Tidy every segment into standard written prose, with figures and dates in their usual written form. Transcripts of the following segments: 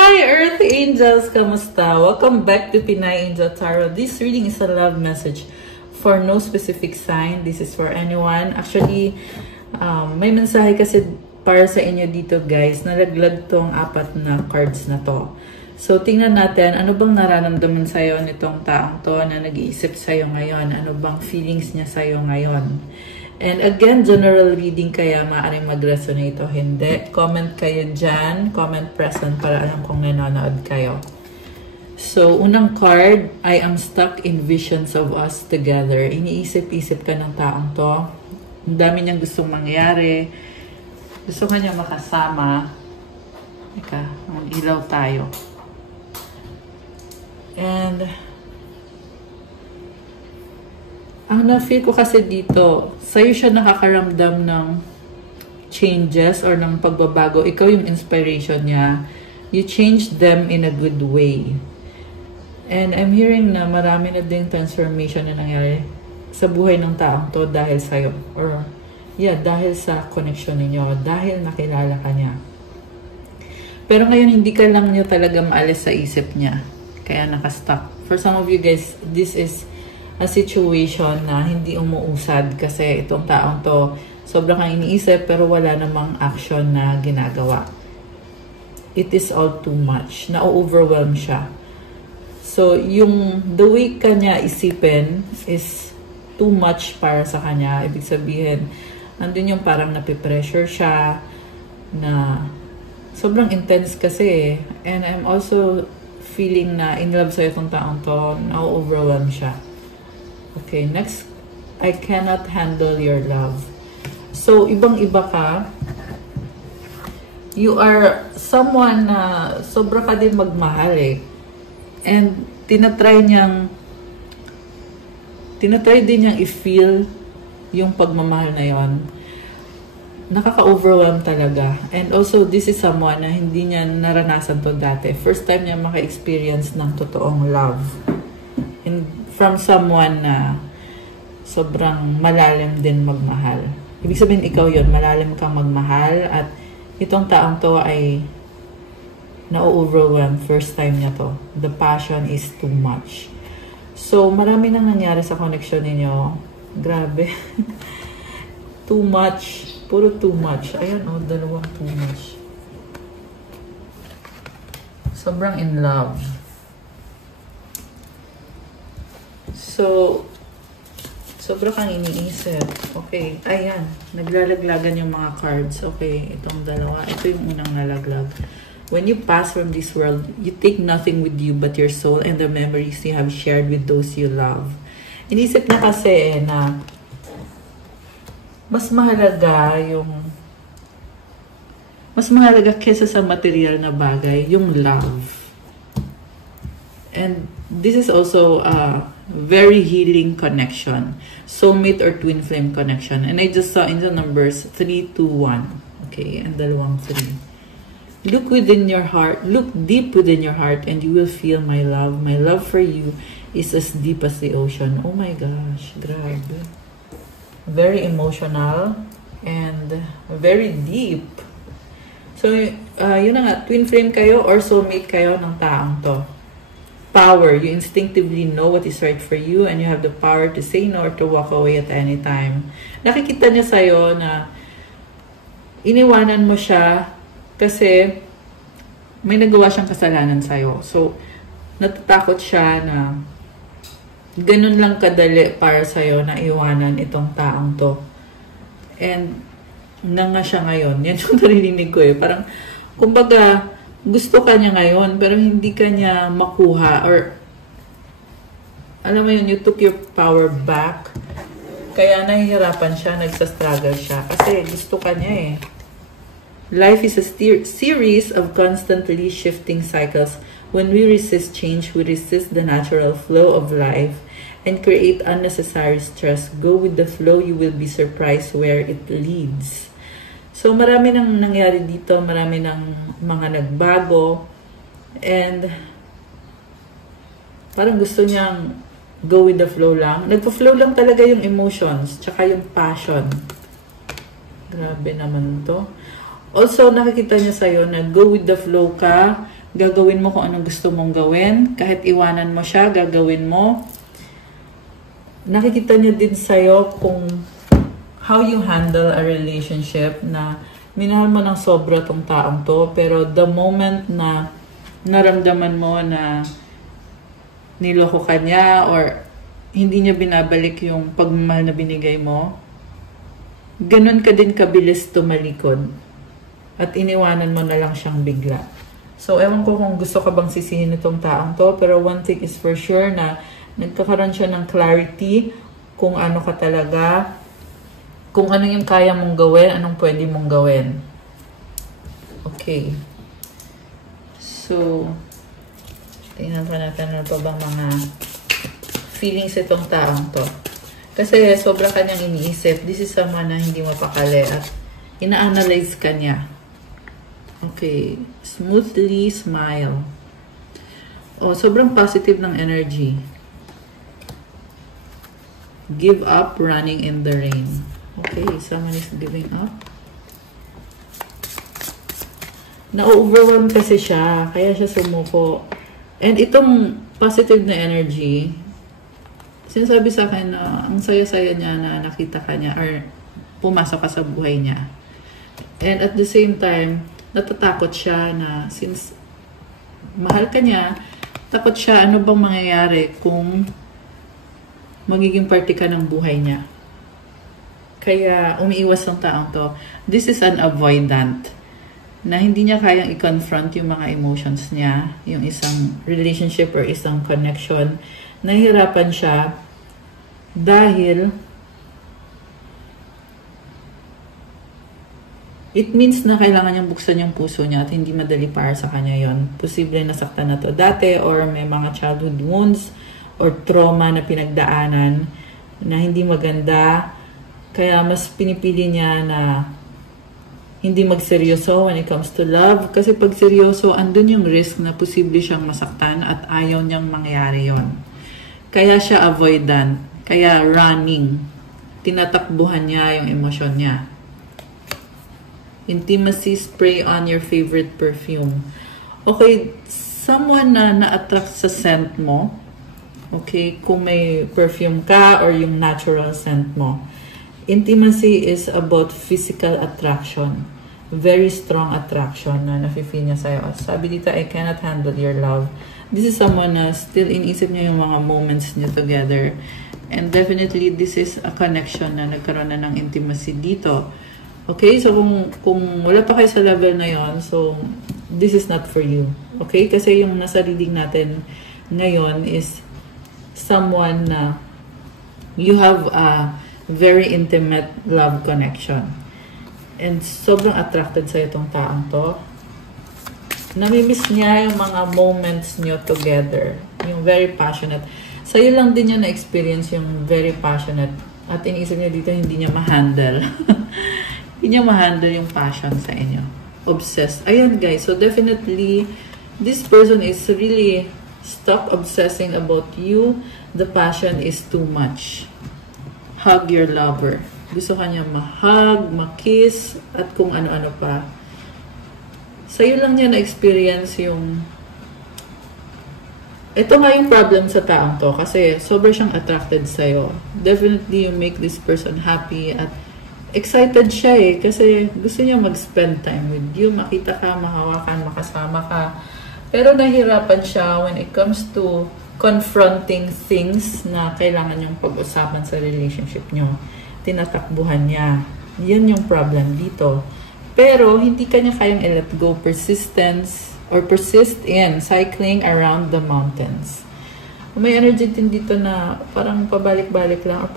Hi, Earth Angels! Kamusta? Welcome back to Pinay Angel Tarot. This reading is a love message for no specific sign. This is for anyone. Actually, may mensahe kasi para sa inyo dito, guys. Nalaglag tong apat na cards na to. So, tingnan natin, ano bang nararamdaman sa'yo nitong taong to na nag-iisip sa'yo ngayon? Ano bang feelings niya sa'yo ngayon? And again, general reading kaya maaaring mag-resonate o hindi. Comment kayo dyan. Comment present para alam kung nanonood kayo. So, unang card, I am stuck in visions of us together. Iniisip-isip ka ng taong to. Ang dami niyang gustong mangyari. Gusto ka niya makasama. Teka, mag-ilaw tayo. And ang na-feel ko kasi dito, sa'yo siya nakakaramdam ng changes or ng pagbabago. Ikaw yung inspiration niya. You changed them in a good way. And I'm hearing na marami na ding transformation na nangyari sa buhay ng taong to dahil sa'yo. Or, yeah, dahil sa connection ninyo. Dahil nakilala ka niya. Pero ngayon, hindi ka lang niyo talaga maalis sa isip niya. Kaya nakastuck. For some of you guys, this is a situation na hindi umuusad kasi itong taong to sobrang kang iniisip pero wala namang action na ginagawa. It is all too much. Na-overwhelm siya. So, the way kanya isipin is too much para sa kanya. Ibig sabihin, andun yung parang napipressure siya na sobrang intense kasi. And I'm also feeling na in love sa'yo itong taong to, na-overwhelm siya. Okay, next, I cannot handle your love. So, ibang-iba ka. You are someone na sobra ka din magmahal eh. And tinatry din niyang i-feel yung pagmamahal na yon. Nakaka-overwhelm talaga. And also, this is someone na hindi niya naranasan to dati. First time niya maka-experience ng totoong love. And from someone na sobrang malalim din magmahal. Ibig sabihin, ikaw yon, malalim kang magmahal at itong taong to ay na-overwhelm first time niya to. The passion is too much. So, marami nang nangyari sa connection ninyo. Grabe. Too much. Puro too much. Ayan, oh, dalawang too much. Sobrang in love. So, sobra kang iniisip. Okay. Ayan. Naglalaglagan yung mga cards. Okay. Itong dalawa. Ito yung unang nalaglag. When you pass from this world, you take nothing with you but your soul and the memories you have shared with those you love. Inisip na kasi na mas mahalaga kesa sa material na bagay, yung love. And this is also a very healing connection. Soulmate or twin flame connection. And I just saw in the numbers 3, 2, 1. Okay, and dalawang 3. Look within your heart. Look deep within your heart and you will feel my love. My love for you is as deep as the ocean. Oh my gosh, grabe. Very emotional and very deep. So, yun na nga, twin flame kayo or soulmate kayo ng taong to. Power. You instinctively know what is right for you and you have the power to say no or to walk away at any time. Nakikita niya sa'yo na iniwanan mo siya kasi may nagawa siyang kasalanan sa'yo. So, natatakot siya na ganun lang kadali para sa'yo na iwanan itong taong to. And, nga siya ngayon. Yan yung narinig ko eh. Parang, kumbaga, gusto ka niya ngayon, pero hindi ka niya makuha. Or, alam mo yun, you took your power back. Kaya nahihirapan siya, nagsastruggle siya. Kasi gusto ka niya eh. Life is a series of constantly shifting cycles. When we resist change, we resist the natural flow of life and create unnecessary stress. Go with the flow, you will be surprised where it leads. So, marami nang nangyari dito, marami nang mga nagbago, and parang gusto niyang go with the flow lang. Nagpa-flow lang talaga yung emotions, tsaka yung passion. Grabe naman to. Also, nakikita niya sa'yo na go with the flow ka, gagawin mo kung anong gusto mong gawin, kahit iwanan mo siya, gagawin mo. Nakikita niya din sa'yo kung how you handle a relationship na minahal mo ng sobra tong taong to, pero the moment na naramdaman mo na niloko ka niya or hindi niya binabalik yung pagmamahal na binigay mo, ganun ka din kabilis tumalikod at iniwanan mo na lang siyang bigla. So, ewan ko kung gusto ka bang sisihin itong taong to, pero one thing is for sure na nagkakaroon siya ng clarity kung ano ka talaga, kung ano yung kaya mong gawin, anong pwede mong gawin. Okay. So, tingnan pa natin ano pa bang mga feelings itong taong to. Kasi sobra kanyang iniisip. This is someone na hindi mapakali at ina-analyze ka niya. Okay. Smoothly smile. Oh, sobrang positive ng energy. Give up running in the rain. Okay, someone is giving up. Na-overwhelm kasi siya, kaya siya sumuko. And itong positive na energy, sinasabi sa akin na ang saya-saya niya na nakita ka niya or pumasok ka sa buhay niya. And at the same time, natatakot siya na since mahal ka niya, takot siya ano bang mangyayari kung magiging parte ka ng buhay niya. Kaya umiiwas ng taong to. This is an avoidant na hindi niya kayang i-confront yung mga emotions niya, yung isang relationship or isang connection. Nahihirapan siya dahil it means na kailangan niyang buksan yung puso niya at hindi madali para sa kanya yon. Posible nasaktan na to dati or may mga childhood wounds or trauma na pinagdaanan na hindi maganda. Kaya mas pinipili niya na hindi magseryoso when it comes to love. Kasi pag seryoso, andun yung risk na posible siyang masaktan at ayaw niyang mangyari yon. Kaya siya avoidant. Kaya running. Tinatakbuhan niya yung emosyon niya. Intimacy, spray on your favorite perfume. Okay, someone na na-attract sa scent mo. Okay, kung may perfume ka or yung natural scent mo. Intimacy is about physical attraction. Very strong attraction na nafe-feel niya sa'yo. Sabi dito, I cannot handle your love. This is someone na still inisip niya yung mga moments niyo together. And definitely, this is a connection na nagkaroon na ng intimacy dito. Okay, so kung wala pa kayo sa level na yon, so this is not for you. Okay, kasi yung nasa reading natin ngayon is someone na you have a very intimate love connection. And sobrang attracted sa itong taong to. Namimiss niya yung mga moments niyo together. Yung very passionate. Sa'yo lang din niya na-experience yung very passionate. At iniisip niya dito, hindi niya ma-handle. Hindi niya ma-handle yung passion sa inyo. Obsessed. Ayan guys, so definitely, this person is really stop obsessing about you. The passion is too much. Hug your lover. Gusto kanya ma-hug, ma-kiss, at kung ano-ano pa. Sa'yo lang niya na-experience yung... Ito nga yung problem sa taong to kasi sobrang siyang attracted sa'yo. Definitely, you make this person happy at excited siya kasi gusto niya mag-spend time with you. Makita ka, mahawakan, makasama ka. Pero nahirapan siya when it comes to confronting things na kailangan niyong pag-usapan sa relationship niyo. Tinatakbuhan niya. Yan yung problem dito. Pero hindi kanya kayang i-let go. Persistence or persist in cycling around the mountains. May energy din dito na parang pabalik-balik lang or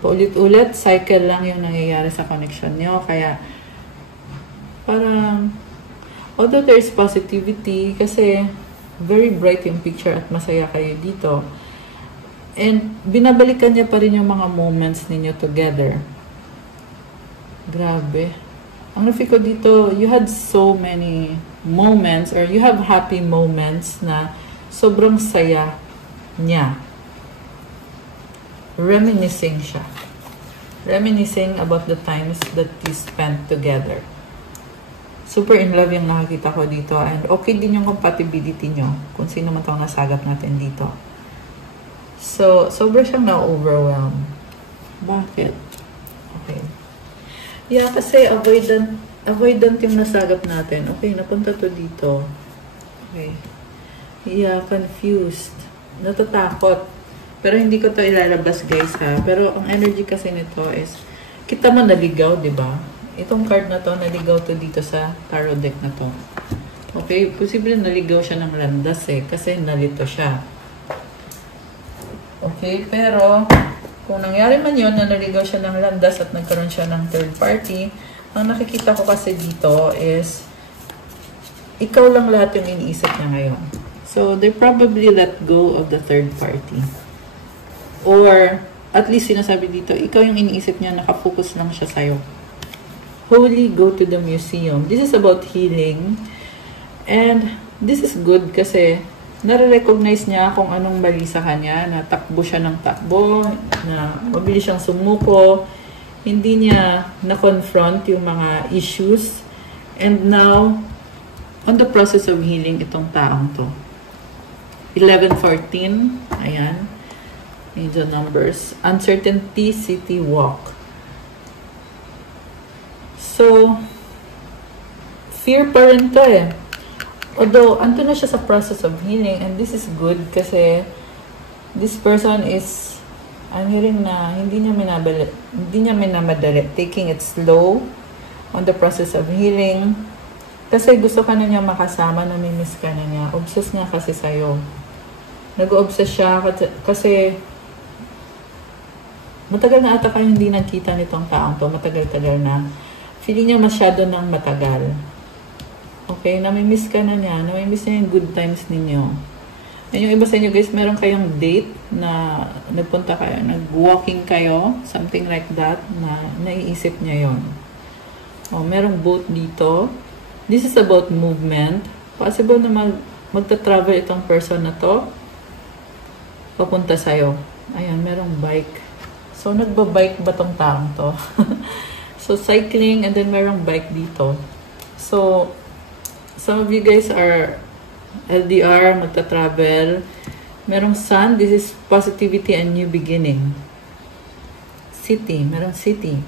paulit-ulit. Cycle lang yung nangyayari sa connection niyo. Kaya parang although there is positivity kasi very bright yung picture at masaya kayo dito. And binabalikan niya pa rin yung mga moments ninyo together. Grabe. Ang nafi ko dito, you had so many moments or you have happy moments na sobrang saya niya. Reminiscing siya. Reminiscing about the times that you spent together. Super in love yung nakikita ko dito. And okay din yung compatibility nyo. Kung sino man itong nasagap natin dito. So, sobra siyang na-overwhelm. Bakit? Okay. Yeah, kasi avoidant yung nasagap natin. Okay, napunta to dito. Okay. Yeah, confused. Natatakot. Pero hindi ko to ilalabas, guys, ha. Pero ang energy kasi nito is, kita mo naligaw, di ba? Itong card na to, naligaw to dito sa tarot deck na to. Okay, posible naligaw siya ng landas eh, kasi nalito siya. Okay, pero kung nangyari man yun na naligaw siya ng landas at nagkaroon siya ng third party, ang nakikita ko kasi dito is, ikaw lang lahat yung iniisip niya ngayon. So, they probably let go of the third party. Or, at least sinasabi dito, ikaw yung iniisip niya, nakafocus lang siya sa'yo. Holy, go to the museum. This is about healing. And this is good kasi nare-recognize niya kung anong mali sa kanya, na takbo siya ng takbo, na mabilis siyang sumuko, hindi niya na-confront yung mga issues. And now, on the process of healing itong taong to. 11:14, ayan. Angel numbers. Uncertainty, city walk. So, fear pa rin to eh. Although, anto na siya sa process of healing, and this is good kasi this person is, I'm hearing na hindi niya minamadali, taking it slow on the process of healing. Kasi gusto ka na niya makasama, namimiss ka na niya. Obsessed nga kasi sa'yo. Nag-obsess siya kasi matagal na ata kayo hindi nagkita nitong taong to. Matagal-tagal na. Feeling niya masyado ng matagal. Okay? Namimiss ka na niya. Namimiss niya yung good times ninyo. And yung iba sa inyo guys, meron kayong date na nagpunta kayo, nag-walking kayo, something like that, na naiisip niya yon. O, merong boat dito. This is about movement. Possible na magta-travel itong person na to papunta sa'yo. Ayan, merong bike. So, nagbabike ba tong taong to? So, cycling and then merong bike dito. So, some of you guys are LDR, magta-travel. Merong sun. This is positivity and new beginning. City. Merong city.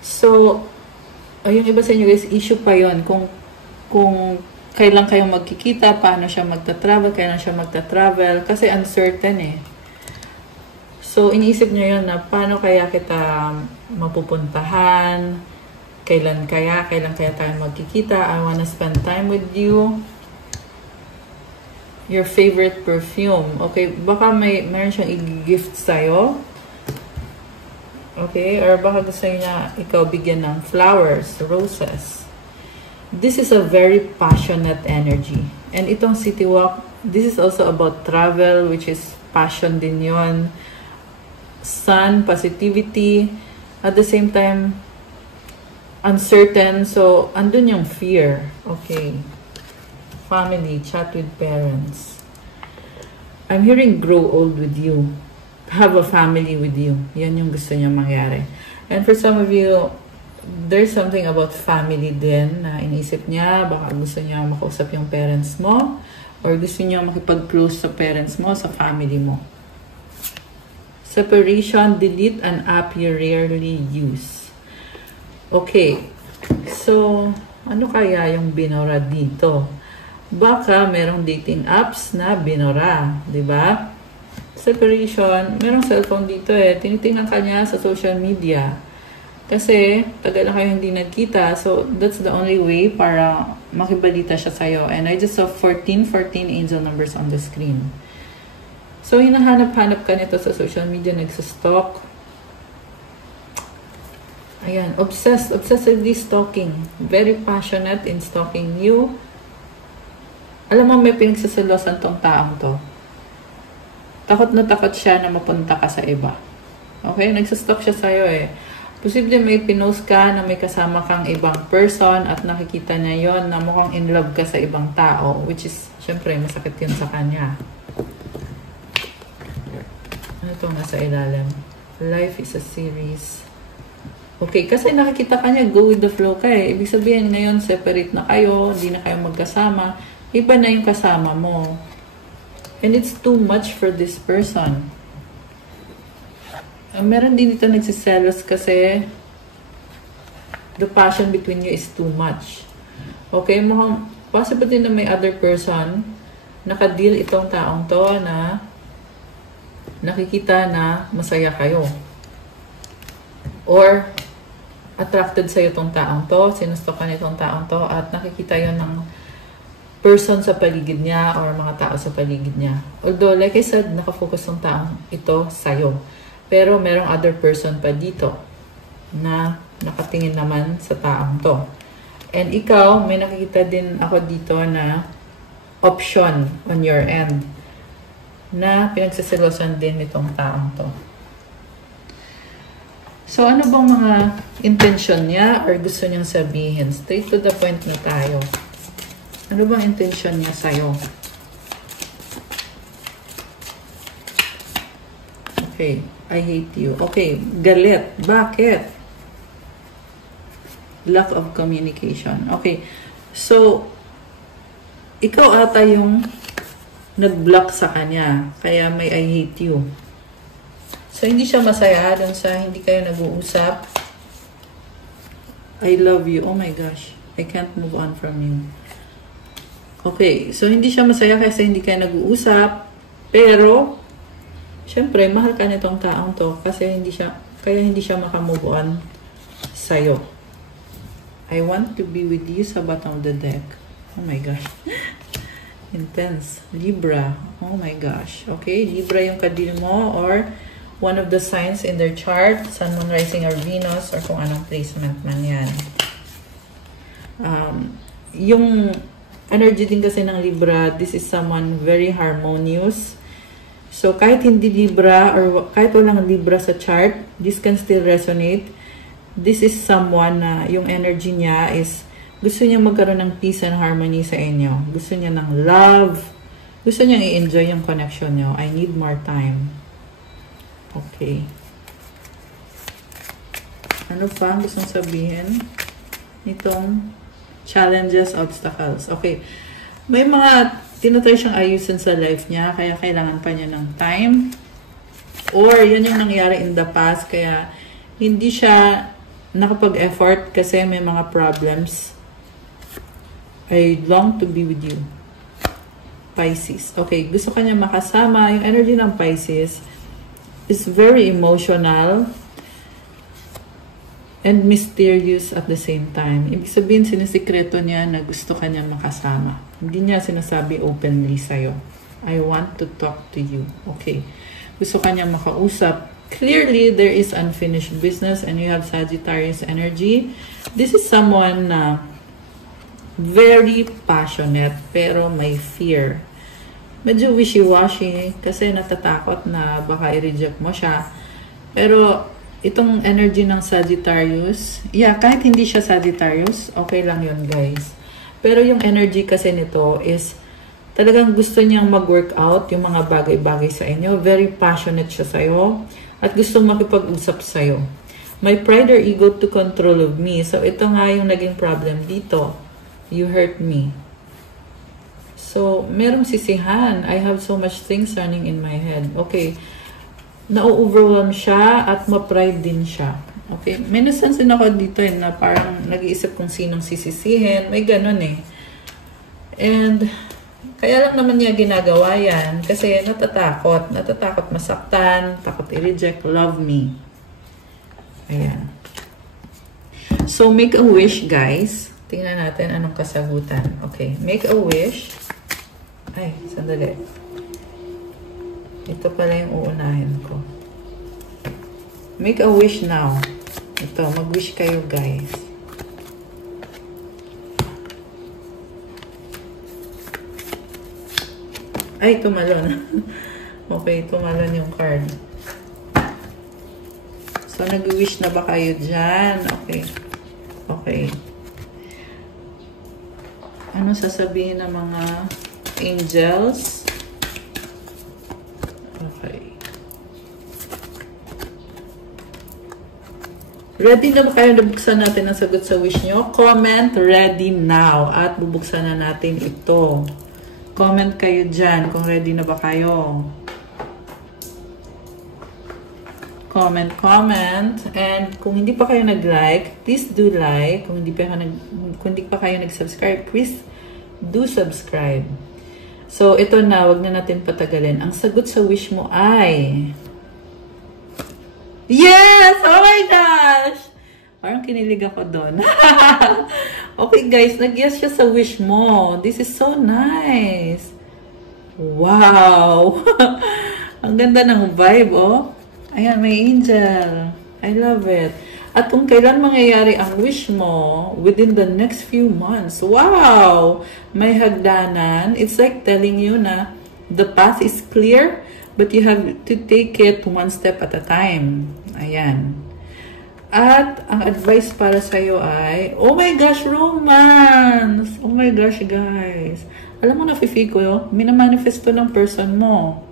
So, yung iba sa inyo guys, issue pa yon kung kailan kayo magkikita, paano siya magta-travel, kailan siya magta-travel. Kasi uncertain eh. So, iniisip niyo yun na paano kaya kita mapupuntahan, kailan kaya tayo magkikita, I wanna spend time with you. Your favorite perfume. Okay, baka meron siyang i-gift sa'yo. Okay, or baka gusto niya ikaw bigyan ng flowers, roses. This is a very passionate energy. And itong city walk, this is also about travel, which is passion din yon. Sun, positivity, at the same time, uncertain. So, andun yung fear. Okay. Family, chat with parents. I'm hearing grow old with you. Have a family with you. Yan yung gusto niya mangyari. And for some of you, there's something about family din na iniisip niya. Baka gusto niya makausap yung parents mo. Or gusto niya makipag-close sa parents mo, sa family mo. Separation, delete an app you rarely use. Okay. So, ano kaya yung binura dito? Baka merong dating apps na binura. Diba? Separation. Merong cellphone dito eh. Tinitingnan ka niya sa social media. Kasi, tagal na kayo hindi nagkita. So, that's the only way para makibalita siya sa'yo. And I just saw 14 angel numbers on the screen. So, hinahanap-hanap ka nito sa social media, nagsastalk. Ayan, obsessively stalking. Very passionate in stalking you. Alam mo, may pinagsasalosan tong taong to. Takot na takot siya na mapunta ka sa iba. Okay? Nagsastalk siya sa'yo eh. Posible may pinost ka na may kasama kang ibang person at nakikita niya yon na mukhang in love ka sa ibang tao. Which is, syempre, masakit yun sa kanya. Ano itong nasa ilalim? Life is a series. Okay, kasi nakikita ka niya, go with the flow ka eh. Ibig sabihin, ngayon, separate na kayo, hindi na kayo magkasama, iba na yung kasama mo. And it's too much for this person. Meron din dito nagsiselos kasi the passion between you is too much. Okay, mukhang possible din na may other person nakadeal itong taong to na nakikita na masaya kayo. Or attracted sa'yo itong taong to, sinustokan itong taong to, at nakikita yon ng person sa paligid niya or mga tao sa paligid niya. Although, like I said, nakafocus yung taong ito sa'yo. Pero merong other person pa dito na nakatingin naman sa taong to. And ikaw, may nakikita din ako dito na option on your end na pinagsaselosan din itong taong to. So, ano bang mga intention niya or gusto niyang sabihin? Straight to the point na tayo. Ano bang intention niya sa'yo? Okay, I hate you. Okay, galit. Bakit? Lack of communication. Okay, so, ikaw ata yung nag-block sa kanya. Kaya may I hate you. So, hindi siya masaya dun sa hindi kayo nag-uusap. I love you. Oh my gosh. I can't move on from you. Okay. So, hindi siya masaya kasi hindi kayo nag-uusap. Pero, syempre, mahal ka nitong taong to kasi kaya hindi siya makamove on sa'yo. I want to be with you sa bottom of the deck. Oh my gosh. Intense. Libra. Oh my gosh. Okay. Libra yung kadil mo or one of the signs in their chart, Sun, Moon, Rising, or Venus, or kung anong placement man yan. Yung energy din kasi ng Libra, this is someone very harmonious. So, kahit hindi Libra, or kahit walang Libra sa chart, this can still resonate. This is someone na yung energy niya is, gusto niya magkaroon ng peace and harmony sa inyo. Gusto niya ng love. Gusto niya i-enjoy yung connection niyo. I need more time. Okay. Ano pa gustong sabihin? Itong challenges, obstacles. Okay. May mga tinatry siyang ayusin sa life niya, kaya kailangan pa niya ng time. Or, yan yung nangyari in the past, kaya hindi siya nakapag-effort kasi may mga problems. I long to be with you. Pisces. Okay, gusto ka niya makasama. Yung energy ng Pisces is very emotional and mysterious at the same time. Ibig sabihin, sinisikreto niya na gusto ka niya makasama. Hindi niya sinasabi openly sa'yo. I want to talk to you. Okay. Gusto ka niya makausap. Clearly, there is unfinished business and you have Sagittarius energy. This is someone na very passionate pero may fear. Medyo wishy-washy kasi natatakot na baka i-reject mo siya. Pero itong energy ng Sagittarius, kahit hindi siya Sagittarius, okay lang yun guys. Pero yung energy kasi nito is talagang gusto niyang mag-work out yung mga bagay-bagay sa inyo. Very passionate siya sa'yo at gustong makipag-usap sa'yo. May pride or ego to control of me. So ito nga yung naging problem dito. You hurt me. So, merong sisihan. I have so much things running in my head. Okay. Na-overwhelm siya at ma-pride din siya. Okay. May nasense din ako dito na parang nag-iisip kung sinong sisisihin. May ganun eh. And, kaya lang naman niya ginagawa yan kasi natatakot. Natatakot masaktan, takot i-reject, love me. Ayan. So, make a wish, guys. Tingnan natin anong kasagutan. Okay. Make a wish. Ay, sandali. Ito pala yung uunahin ko. Make a wish now. Ito, mag-wish kayo, guys. Ay, tumalon. Okay, tumalon yung card. So, nag-wish na ba kayo dyan? Okay. Okay. Ano sasabihin ng mga angels? Okay. Ready na ba kayo na buksan natin ang sagot sa wish nyo? Comment ready now at bubuksan na natin ito. Comment kayo dyan kung ready na ba kayo. Comment. And kung hindi pa kayo nag-like, please do like. Kung hindi pa kayo nag-subscribe, please do subscribe. So, ito na, wag na natin patagalin. Ang sagot sa wish mo ay... Yes! Oh my gosh! Parang kinilig ako doon. Okay guys, nag-yes siya sa wish mo. This is so nice. Wow! Ang ganda ng vibe, oh. Ayan, may angel. I love it. At kung kailan mangyayari ang wish mo, within the next few months. Wow! May hagdanan. It's like telling you na the path is clear, but you have to take it one step at a time. Ayan. At ang advice para sa'yo ay, oh my gosh, romance! Oh my gosh, guys. Alam mo, nafe-feel ko yun, minamanifesto ng person mo.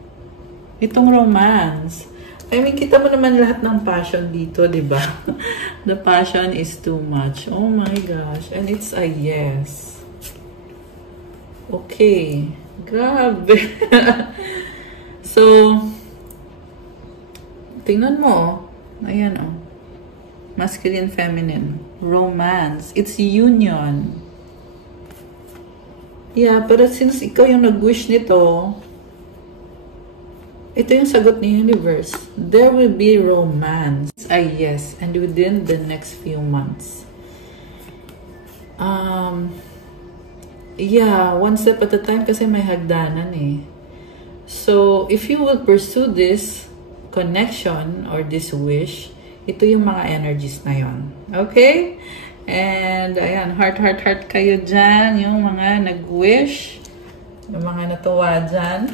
Itong romance. I mean, kita mo naman lahat ng passion dito, di ba? The passion is too much. Oh my gosh. And it's a yes. Okay. Grabe. So, tingnan mo. Ayan, oh. Masculine, feminine. Romance. It's union. Yeah, pero since ikaw yung nag-wish nito, ito yung sagot ni universe. There will be romance. Ay, yes. And within the next few months. Yeah, one step at a time kasi may hagdanan eh. So, if you will pursue this connection or this wish, ito yung mga energies na yon. Okay? And, ayan, heart kayo dyan. Yung mga nag-wish. Yung mga natuwa dyan.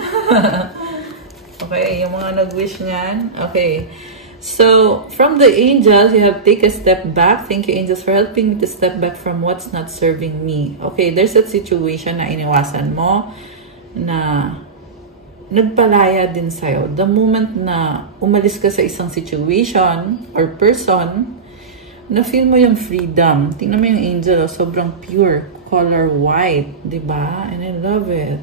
Okay, yung mga nag-wish niyan. Okay. So, from the angels, you have take a step back. Thank you, angels, for helping me to step back from what's not serving me. Okay, there's a situation na iniwasan mo na nagpalaya din sa'yo. The moment na umalis ka sa isang situation or person, na-feel mo yung freedom. Tingnan mo yung angel, sobrang pure. Color white, diba? And I love it.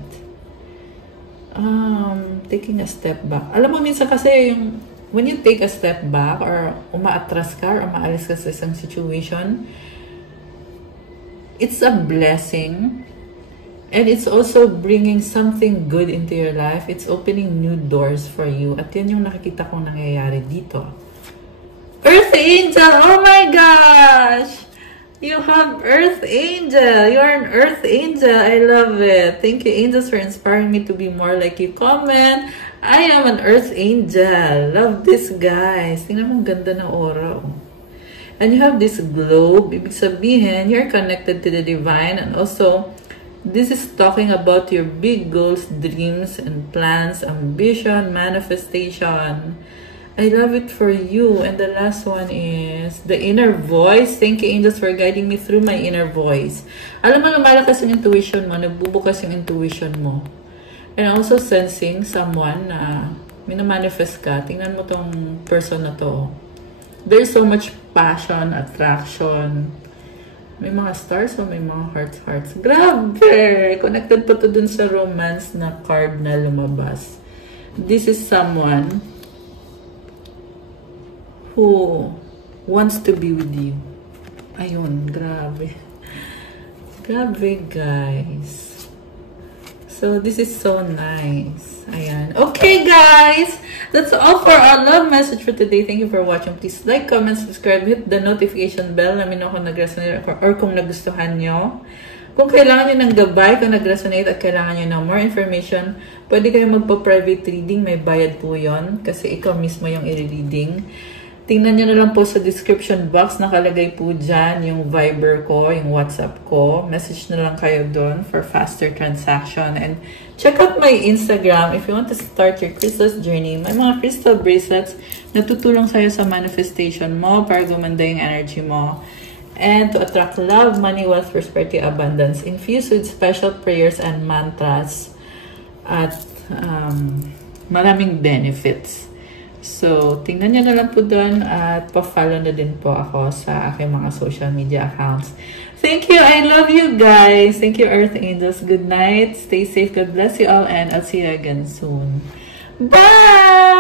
Taking a step back. Alam mo, minsan kasi yung when you take a step back or umaatras ka or umaalis ka sa isang situation, it's a blessing and it's also bringing something good into your life. It's opening new doors for you. At yan yung nakikita kong nangyayari dito. Earth Angel! Oh my gosh! You have Earth Angel. You are an Earth Angel. I love it. Thank you, angels, for inspiring me to be more like you. Comment, I am an Earth Angel. Love this, guys. Tingnan mo, ganda ng aura. And you have this globe. Ibig sabihin, you're connected to the divine. And also, this is talking about your big goals, dreams, and plans, ambition, manifestation. I love it for you. And the last one is the inner voice. Thank you, angels, for guiding me through my inner voice. Alam mo, lumalakas yung intuition mo. Nagbubukas yung intuition mo. And also sensing someone na minamanifest ka. Tingnan mo tong person na to. There's so much passion, attraction. May mga stars o may mga hearts. Grabe! Connected pa to dun sa romance na card na lumabas. This is someone who wants to be with you. Ayun, grabe. Grabe, guys. So, this is so nice. Ayan. Okay, guys! That's all for our love message for today. Thank you for watching. Please like, comment, subscribe, hit the notification bell. Let me know kung nag-resonate or kung nagustuhan nyo. Kung kailangan nyo ng gabay, kung nag-resonate at kailangan nyo ng more information, pwede kayo magpa-private reading. May bayad po yon kasi ikaw mismo yung i-reading. Tingnan nyo na lang po sa description box. Nakalagay po dyan yung Viber ko, yung WhatsApp ko. Message na lang kayo doon for faster transaction. And check out my Instagram if you want to start your crystals journey. May mga crystal bracelets na tutulong sa'yo sa manifestation mo para gumanda yung energy mo. And to attract love, money, wealth, prosperity, abundance. Infused with special prayers and mantras at maraming benefits. So, tingnan nyo na lang po doon at pa-follow na din po ako sa aking mga social media accounts. Thank you. I love you guys. Thank you, Earth Angels. Good night. Stay safe. God bless you all and I'll see you again soon. Bye!